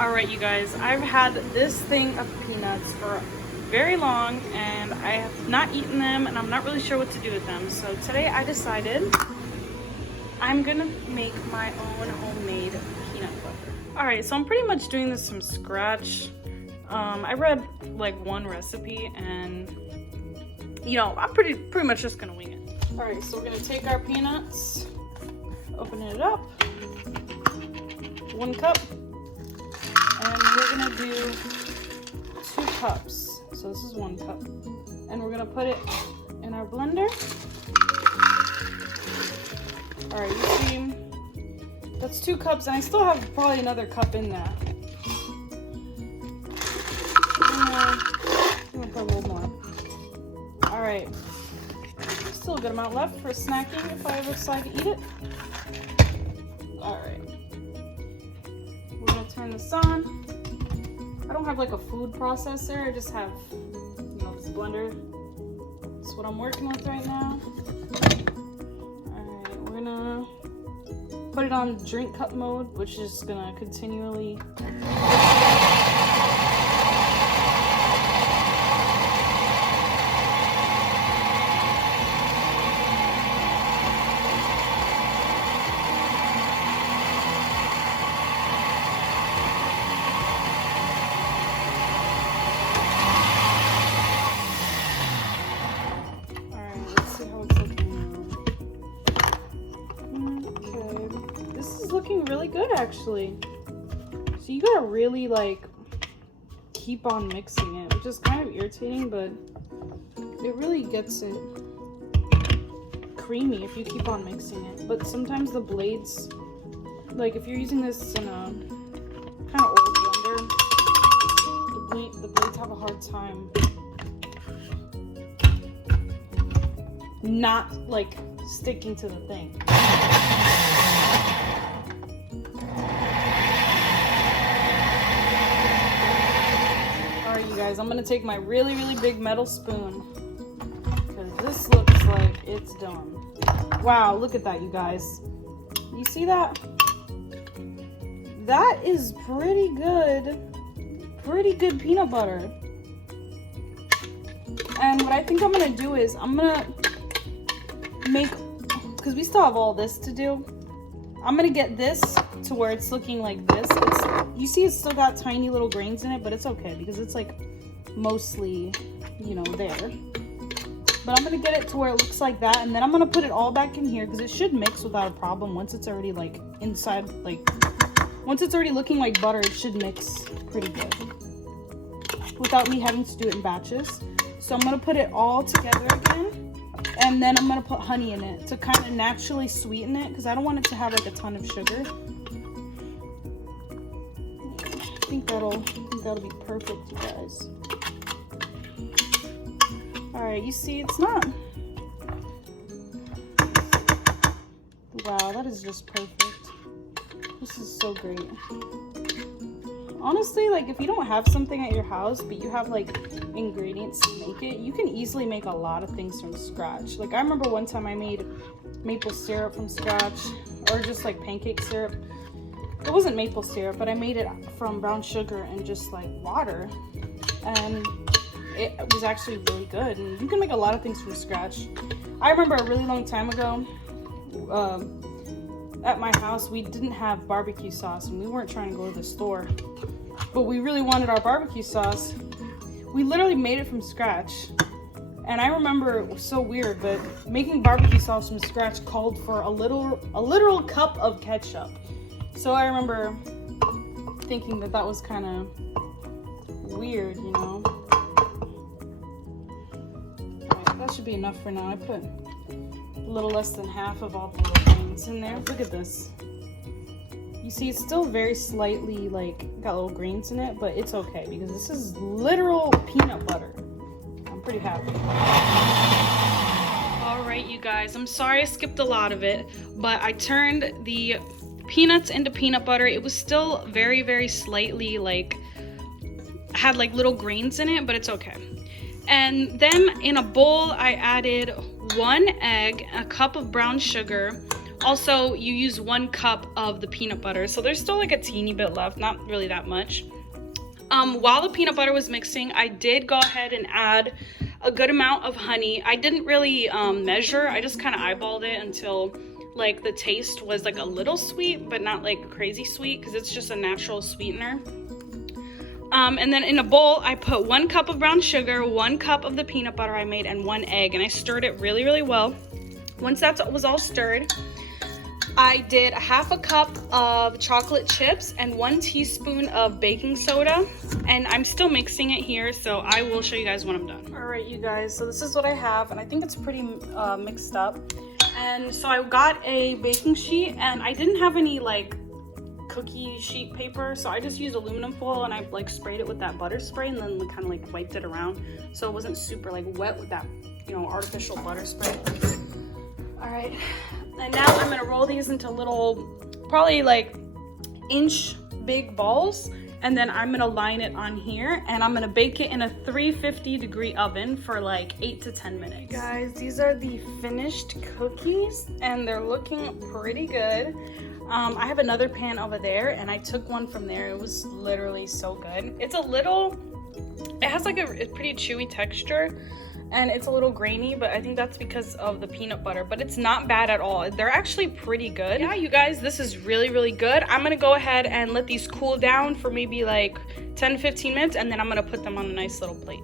All right, you guys, I've had this thing of peanuts for very long and I have not eaten them and I'm not really sure what to do with them. So today I decided I'm gonna make my own homemade peanut butter. All right, so I'm pretty much doing this from scratch. I read like one recipe and you know, I'm pretty much just gonna wing it. All right, so we're gonna take our peanuts, open it up, 1 cup. And we're gonna do 2 cups. So this is 1 cup. And we're gonna put it in our blender. All right, you see, that's 2 cups, and I still have probably another cup in there. I'm gonna put a little more. All right, still a good amount left for snacking if I ever decide to eat it. All right. We're gonna turn this on. I don't have like a food processor, I just have, you know, this blender. That's what I'm working with right now. Alright, we're gonna put it on drink cup mode, which is gonna continually looking really good actually. So you gotta really like keep on mixing it, which is kind of irritating, but it really gets it creamy if you keep on mixing it. But sometimes the blades, like if you're using this in a kind of old blender, the blades have a hard time not like sticking to the thing. Guys, I'm gonna take my really big metal spoon because this looks like it's done. Wow, look at that, you guys. You see that? That is pretty good peanut butter. And what I think I'm gonna do is I'm gonna make, because we still have all this to do, I'm gonna get this to where it's looking like this. You see it's still got tiny little grains in it, but it's okay because it's like mostly, you know, there. But I'm gonna get it to where it looks like that, and then I'm gonna put it all back in here because it should mix without a problem once it's already like inside, like once it's already looking like butter, it should mix pretty good without me having to do it in batches. So I'm gonna put it all together again, and then I'm gonna put honey in it to kind of naturally sweeten it because I don't want it to have like a ton of sugar. I think that'll be perfect, you guys. All right, you see, it's not. Wow, that is just perfect. This is so great. Honestly, like if you don't have something at your house, but you have like ingredients to make it, you can easily make a lot of things from scratch. Like I remember one time I made maple syrup from scratch, or just like pancake syrup. It wasn't maple syrup, but I made it from brown sugar and just like water, and it was actually really good. And you can make a lot of things from scratch. I remember a really long time ago, at my house, we didn't have barbecue sauce, and we weren't trying to go to the store, but we really wanted our barbecue sauce. We literally made it from scratch, and I remember it was so weird, but making barbecue sauce from scratch called for a literal cup of ketchup. So I remember thinking that was kind of weird, you know. Alright, that should be enough for now. I put a little less than half of all the little grains in there. Look at this. You see, it's still very slightly like got little grains in it, but it's okay because this is literal peanut butter. I'm pretty happy. All right, you guys, I'm sorry I skipped a lot of it, but I turned the peanuts into peanut butter. It was still very slightly like had like little grains in it, but it's okay. And then in a bowl I added 1 egg, a cup of brown sugar, Also, you use 1 cup of the peanut butter. So there's still like a teeny bit left, not really that much. While the peanut butter was mixing, I did go ahead and add a good amount of honey. I didn't really measure. I just kind of eyeballed it until like the taste was like a little sweet, but not like crazy sweet, because it's just a natural sweetener. And then in a bowl, I put 1 cup of brown sugar, 1 cup of the peanut butter I made, and 1 egg, and I stirred it really, really well. Once that was all stirred, I did 1/2 cup of chocolate chips and 1 teaspoon of baking soda, and I'm still mixing it here, so I will show you guys when I'm done. All right, you guys, so this is what I have, and I think it's pretty mixed up. And so I got a baking sheet, and I didn't have any like cookie sheet paper, so I just used aluminum foil, and I like sprayed it with that butter spray, and then kind of like wiped it around so it wasn't super like wet with that, you know, artificial butter spray. All right, and now I'm gonna roll these into little, probably like inch big balls, and then I'm gonna line it on here, and I'm gonna bake it in a 350-degree oven for like 8 to 10 minutes. Guys, these are the finished cookies, and they're looking pretty good. I have another pan over there, and I took one from there. It was literally so good. It's a little, it has like a pretty chewy texture, and it's a little grainy, but I think that's because of the peanut butter, but it's not bad at all. They're actually pretty good. Yeah, you guys, this is really, really good. I'm gonna go ahead and let these cool down for maybe like 10-15 minutes, and then I'm gonna put them on a nice little plate.